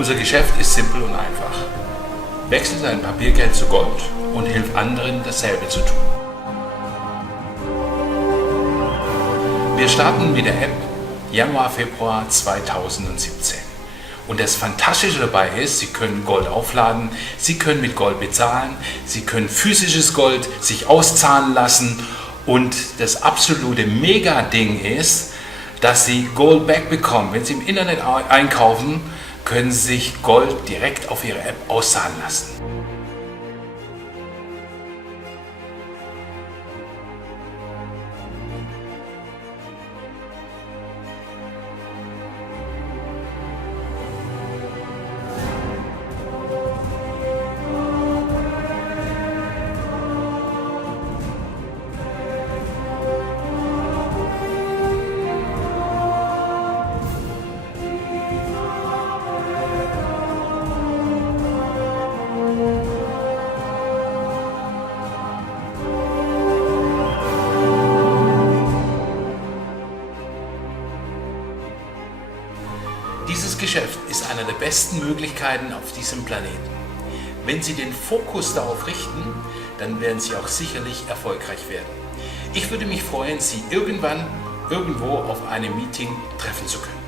Unser Geschäft ist simpel und einfach. Wechsel dein Papiergeld zu Gold und hilf anderen, dasselbe zu tun. Wir starten mit der App Januar, Februar 2017. Und das Fantastische dabei ist, Sie können Gold aufladen, Sie können mit Gold bezahlen, Sie können physisches Gold sich auszahlen lassen und das absolute Mega-Ding ist, dass Sie Gold back bekommen. Wenn Sie im Internet einkaufen, können Sie sich Gold direkt auf Ihre App auszahlen lassen. Dieses Geschäft ist eine der besten Möglichkeiten auf diesem Planeten. Wenn Sie den Fokus darauf richten, dann werden Sie auch sicherlich erfolgreich werden. Ich würde mich freuen, Sie irgendwann irgendwo auf einem Meeting treffen zu können.